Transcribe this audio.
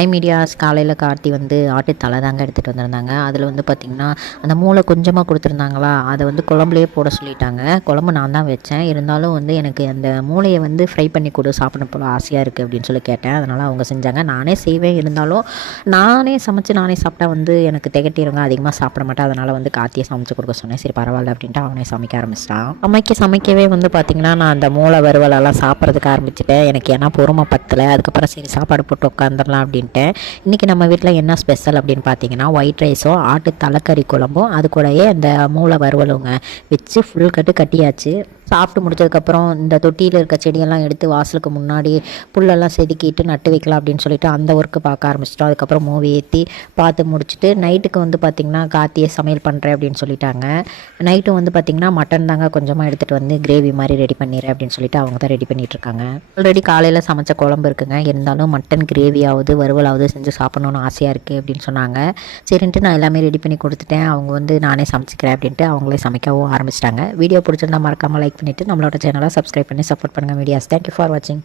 ஐ medias காலையில் கார்த்தி வந்து ஆட்டு தலை தாங்க எடுத்துகிட்டு வந்திருந்தாங்க. அதில் வந்து பார்த்திங்கன்னா அந்த மூளை கொஞ்சமாக கொடுத்துருந்தாங்களா, அதை வந்து குழம்புலேயே போட சொல்லிட்டாங்க. குழம்பு நான் தான் வச்சேன். இருந்தாலும் வந்து எனக்கு அந்த மூளையை வந்து ஃப்ரை பண்ணி கொடு, சாப்பிடணும் போல் ஆசையாக இருக்குது அப்படின்னு சொல்லி கேட்டேன். அதனால் அவங்க செஞ்சாங்க. நானே செய்வேன், இருந்தாலும் நானே சமைச்சு நானே சாப்பிட்டா வந்து எனக்கு திகட்டிடுங்க, அதிகமாக சாப்பிட மாட்டேன். அதனால் வந்து கார்த்தியை சமைச்சு கொடுக்க சொன்னேன். சரி பரவாயில்ல அப்படின்ட்டு அவனே சமைக்க ஆரம்பிச்சிட்டான். சமைக்கவே வந்து பார்த்திங்கன்னா நான் அந்த மூளை வறுவலெல்லாம் சாப்பிட்றதுக்கு ஆரம்பிச்சிட்டேன். எனக்கு ஏன்னா பொறுமை பத்தலை. அதுக்கப்புறம் சரி சாப்பாடு போட்டு உட்காந்துடலாம் அப்படின்ட்டு. இன்றைக்கி நம்ம வீட்டில் என்ன ஸ்பெஷல் அப்படின்னு பார்த்தீங்கன்னா ஒயிட் ரைஸும் ஆட்டு தலைக்கறி குழம்பும் அது கூடயே அந்த மூளை வறுவலுங்க வச்சு ஃபுல் கட்டியாச்சு. சாப்பிட்டு முடிச்சதுக்கப்புறம் இந்த தொட்டியில் இருக்க செடியெல்லாம் எடுத்து வாசலுக்கு முன்னாடி புல்லெல்லாம் செதுக்கிட்டு நட்டு வைக்கலாம் அப்படின்னு சொல்லிட்டு அந்த ஒர்க்கு பார்க்க ஆரம்பிச்சிட்டோம். அதுக்கப்புறம் மூவி ஏற்றி பார்த்து முடிச்சுட்டு நைட்டுக்கு வந்து பார்த்திங்கன்னா கார்த்தியை சமையல் பண்ணுறேன் அப்படின்னு சொல்லிட்டாங்க. நைட்டு வந்து பார்த்திங்கன்னா மட்டன் தாங்க கொஞ்சமாக எடுத்துகிட்டு வந்து கிரேவி மாதிரி ரெடி பண்ணிடுறேன் அப்படின்னு சொல்லிட்டு அவங்க தான் ரெடி பண்ணிகிட்ருக்காங்க. ஆல்ரெடி காலையில் சமைச்ச குழம்பு இருக்குங்க, இருந்தாலும் மட்டன் கிரேவியாவது வறுவலாவது செஞ்சு சாப்பிட்ணுன்னு ஆசையாக இருக்குது அப்படின்னு சொன்னாங்க. சரின்ட்டு நான் எல்லாமே ரெடி பண்ணி கொடுத்துட்டேன். அவங்க வந்து நானே சமைச்சிக்கிறேன் அப்படின்ட்டு அவங்களே சமைக்கவும் ஆரம்பிச்சிட்டாங்க. வீடியோ பிடிச்சிருந்தா மறக்காமல் லைக் பண்ணிவிட்டு நம்மளோட சேனலை சப்ஸ்கிரைப் பண்ணி சப்போர்ட் பண்ணுங்கள். மீடியாஸ். தேங்க்யூ ஃபார் வாட்சிங்.